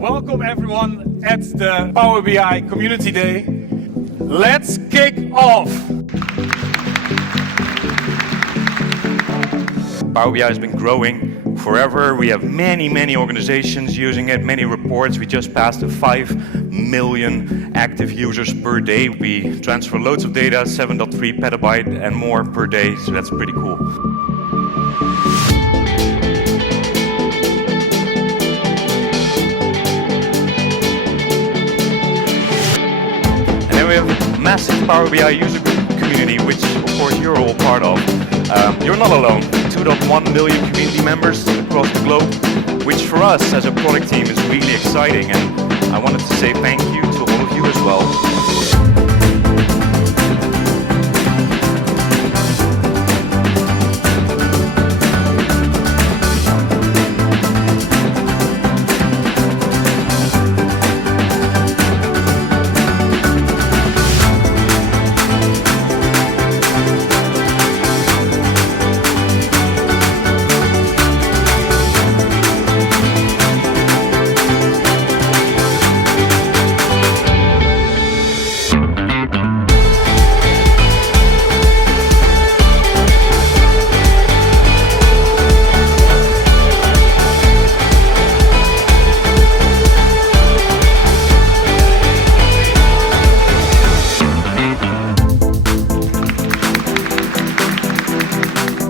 Welcome everyone at the Power BI Community Day. Let's kick off! Power BI has been growing forever. We have many organizations using it, many reports. We just passed the 5 million active users per day. We transfer loads of data, 7.3 petabyte and more per day, so that's pretty cool. And then we have a massive Power BI user community, which of course you're all part of. You're not alone. 2.1 million community members across the globe, which for us as a product team is really exciting, and I wanted to say thank you to all of you as well.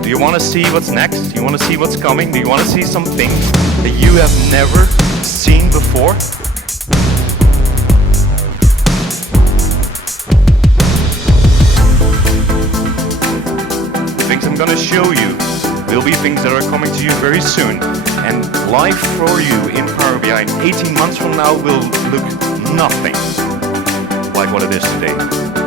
Do you want to see what's next? Do you want to see what's coming? Do you want to see some things that you have never seen before? The things I'm going to show you will be things that are coming to you very soon. And live for you in Power BI in 18 months from now will look nothing like what it is today.